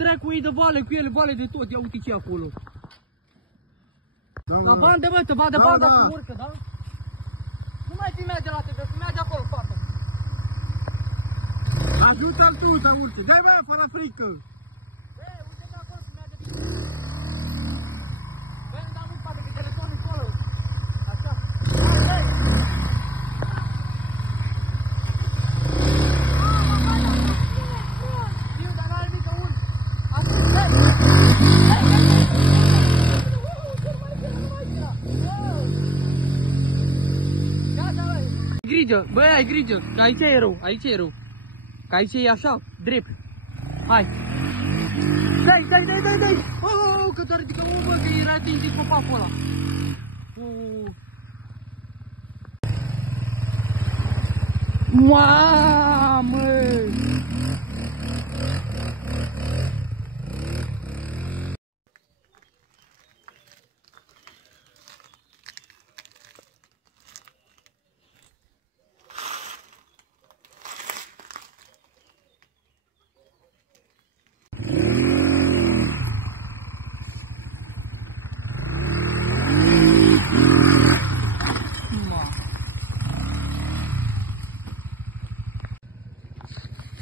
dracu, ei de vale cu ele, vale de tot, ia uite ce acolo. La bandă, bă, te vadă banda cu urcă, da? Nu mai filmează la TV, filmează acolo, fată. Ajută-l tu să urce, dai bă, fără frică. Băi, uite de acolo, filmează. Băi, nu dau mult spate, că telefonul acolo. Așa. Băi! Știu, dar n-are mică urc. Așa, băi! Grijă, băi, ai grijă, că aici e rău, aici e rău. Că aici e așa, drept. Hai. Dai. Oh, că doar ridică, bă, că era atins din copacul ăla. Mamă!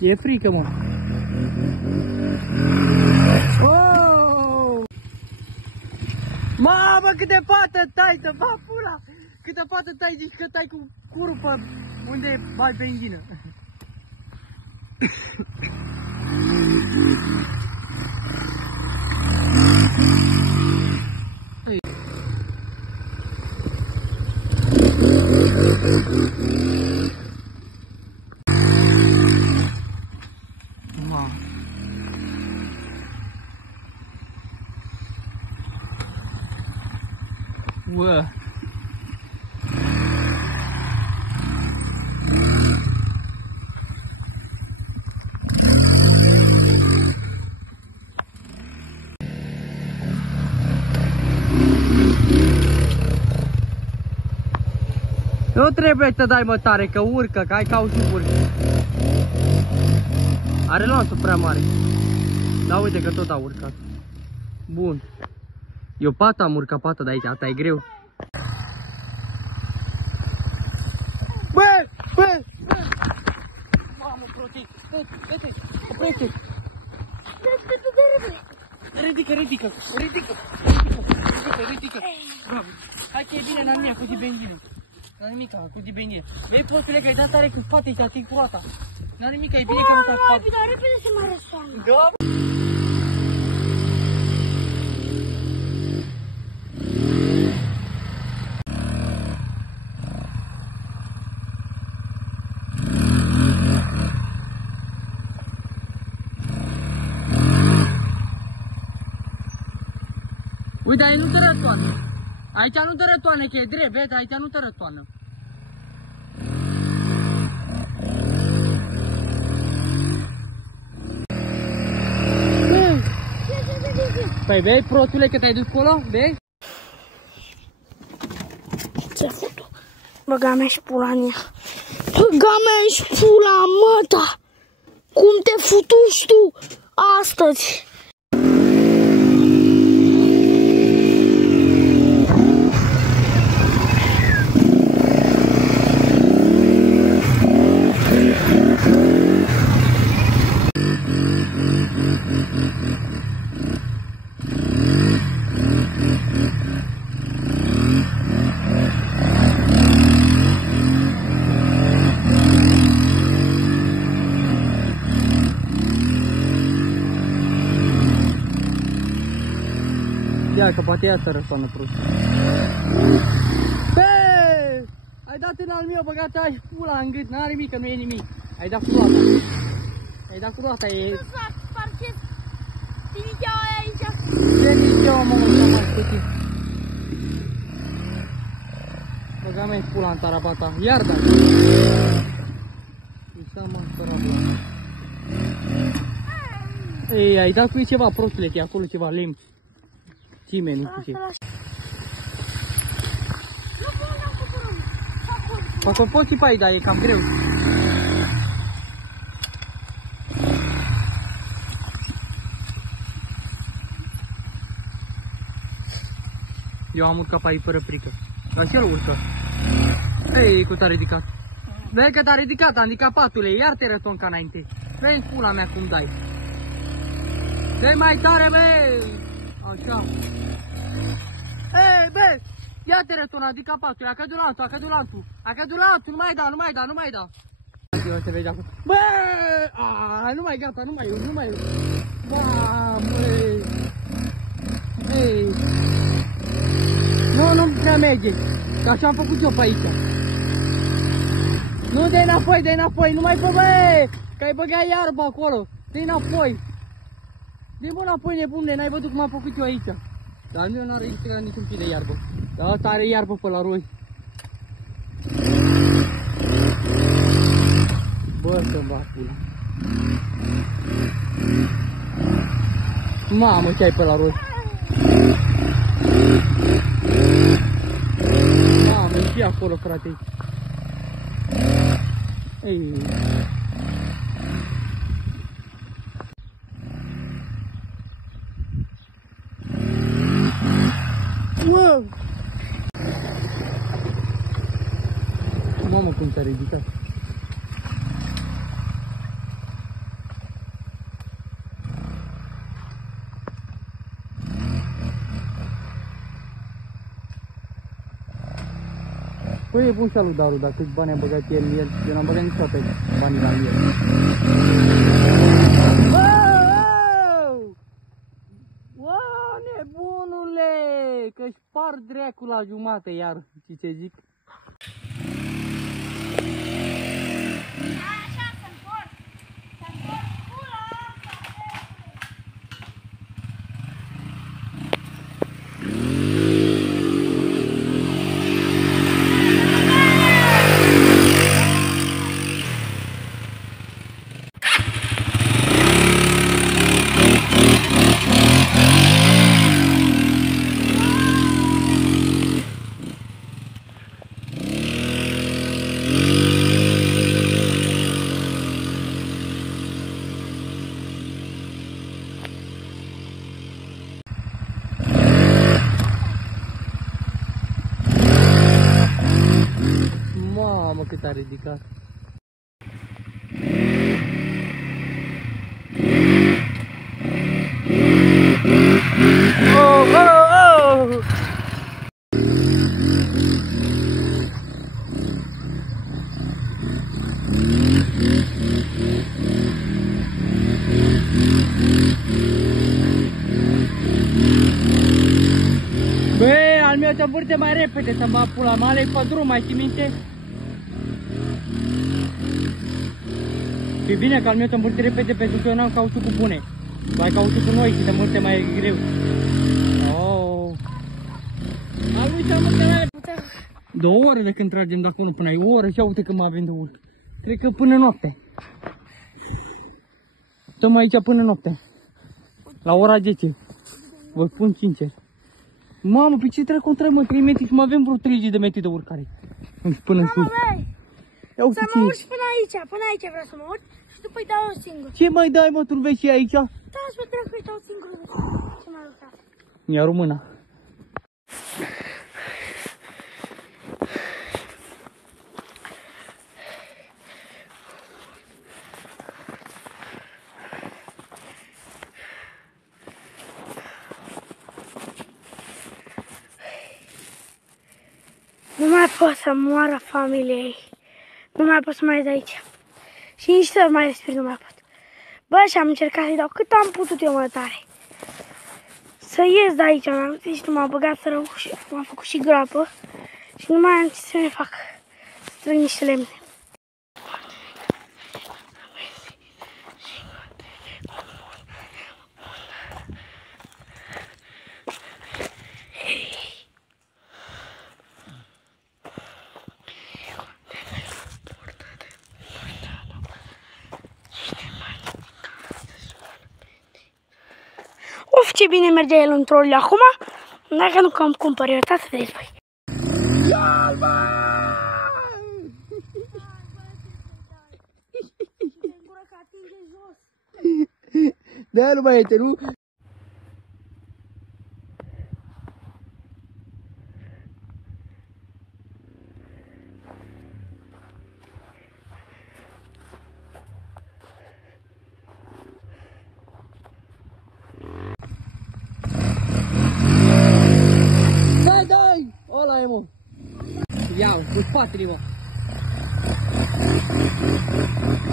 E frică, mă. Oh! Mamă, câte pată tai, te va pula! Câte pată tai, zici că tai cu curul pe unde bagi benzină. Uă. Nu trebuie să dai mă tare, că urcă, că ai cauciuc urcă. Are lanțul prea mare. Da, uite că tot a urcat. Bun. Eu pata am urcat, pata de aici, asta e greu. Bă! Mamă, protec! Oprește! Ridică! Bravo! Hai că e bine, n-am nimic, cu de benzină. N-am nimica, cu de benzină. Vei postule că ai dat tare cu spate și ating cu roata. N-am nimica, e bine că nu s-a spate. Repede să mă răstoarnă. Da? Uite, aici nu te rătoarnă. Aici nu te rătoarnă, că e drept, vezi? Aici nu te rătoarnă. Păi vezi, prostule, că te-ai dus acolo? Vezi? Ce foto? Băga mea și pula în ea. Băga mea și pula, măta! Cum te futuși tu astăzi? Ia că poate ea să răstoarnă prost. Băi! Ai dat în al meu, băgat ai pula în gât, n-are nimic, că nu e nimic. Ai dat cu roata. Ai dat cu roata, e... Ce să fac? Parchez tinicheaua aia aici. Ce tinicheaua, mă, să mai scuti. Băga mea-i pula în tarabata. Iar da. Isa mă spărat. Ei, ai dat cu ceva prostule, că e acolo ceva lemn. Cime, nu știu ce. Fac o poți și pe aici, dar e cam greu. Eu am urcat pe aici fără frică. Dar și el urcă. Ei, cu t-a ridicat. Vezi că t-a ridicat, handicapatule, iar te răton ca înainte. Vezi pula mea cum dai. Dă-i mai tare, bă! Așa. Ei, bă! Ia te răton, handicapatule, a căzut la altul, a căzut la altul. A căzut la altul, nu mai da, nu mai da, nu mai da. Se vede acum. Bă! Nu mai gata, nu mai urc, nu mai urc. Mamă! Ei! Nu prea merge. Că așa am făcut eu pe aici. Nu, dă-i înapoi, nu mai fă, bă! Că ai băgat iarbă acolo. Dă-i înapoi. Dă-i bă înapoi, nebunule, n-ai văzut cum am făcut eu aici. Dar nu are niciun pic de iarbă. Dar ăsta are iarbă pe la roi. Bă, să-mi va pula. Mamă, ce ai pe la roi? Mamă, și acolo, frate. Ei. Wow. Mamă, cum s-a ridicat. Păi e bun salutarul, dar câți bani a băgat el în el, eu n-am băgat niciodată banii la el. Wow, nebunule, că-și par dracul la jumate iar, știi ce zic? Așa să-mi porc, pula asta. Mamă, cât a ridicat. Oh, oh, oh! Băi, al meu te învârte mai repede să-mi bag pula, mă aleg pe drum, mai ții minte? E bine că al meu te învârte repede pentru că eu n-am cauciucul bune. Tu ai cauciucul noi și te învârte mai greu. Oh. Am lui să învârte mai repede. 2 ore de când tragem de acolo până aici, o oră și uite că mă avem de urc. Cred că până noapte. Stăm aici până noapte. La ora 10. Vă spun sincer. Mamă, pe ce dracu trebuie, mă, 3 metri și mai avem vreo 30 de metri de urcare. Până în sus. Să mă urci până aici vreau să mă urci și după îi dau eu singur. Ce mai dai, mă, tu vezi și aici? Da, și mă dracu îi dau singur. Ce mai urcat? Ia româna. Nu mai pot să moară familiei. Nu mai pot să mai ies de aici. Și nici să mai respir nu mai pot. Bă, și am încercat să-i dau cât am putut eu mai tare. Să ies de aici, m-am zis, nu m-am băgat să rău și m-am făcut și groapă. Și nu mai am ce să mai fac. Să strâng niște lemne. Of, ce bine merge el în trolul acum. Dacă nu că îmi cumpăr eu, să vedeți voi. Da, nu mai este, nu? Cu spatele, mă.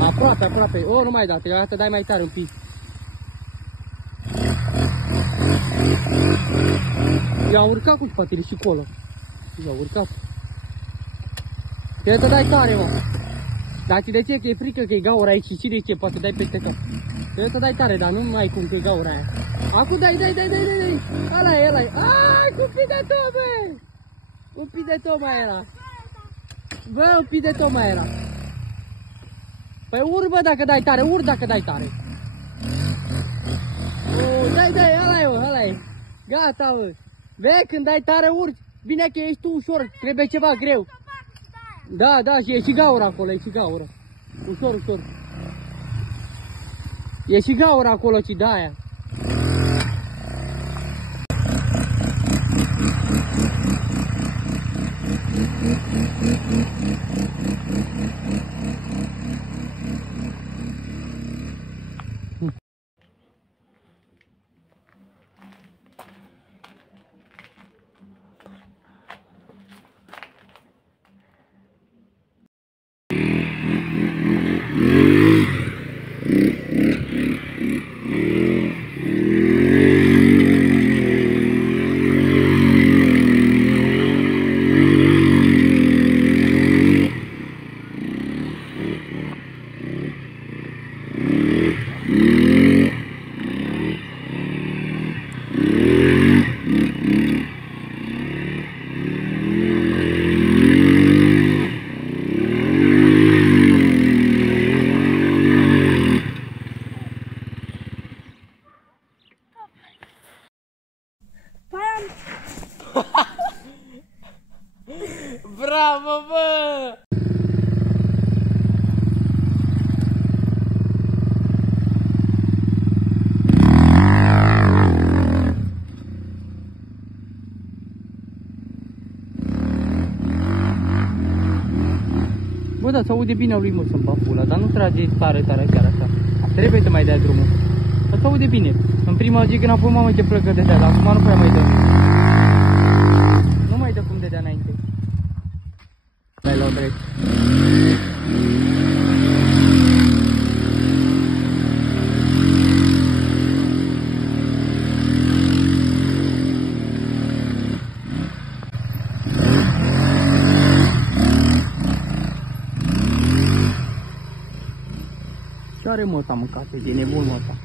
Aproape, aproape. O, nu mai da, trebuie să dai mai tare un pic. I-a urcat cu spatele și colo. I-a urcat. Trebuie să dai tare, mă. Dar ți de ce? Că e frică că e gaura aici și cine știe, poate dai peste cap. Trebuie să dai tare, dar nu ai cum că e gaura aia. Acum dai. Ăla-i. Ai, cu pic de tot, bă! Un pic de tot mai era. Bă, un pic de tot mai era. Păi ur, bă, dacă dai tare, ur dacă dai tare. Dai, ăla-i. Gata, bă. Vezi, când dai tare, urci. Bine că ești tu ușor, trebuie ceva greu. Da, și e și gaura acolo, e și gaura. Ușor. E și gaura acolo, ci de aia. Bravo, bă! Bă, da, s-aude bine lui, mă, să-mi pula, dar nu trage tare chiar așa. Trebuie să mai dea drumul. Dar s-aude bine. În prima zi când am pus, mamă, ce plăcă de dea, dar acum nu prea mai dă. Nu mai dă cum de dea înainte. Dai la o drept. Ce are, mă, ăsta mâncate? E nebun, mă, ăsta.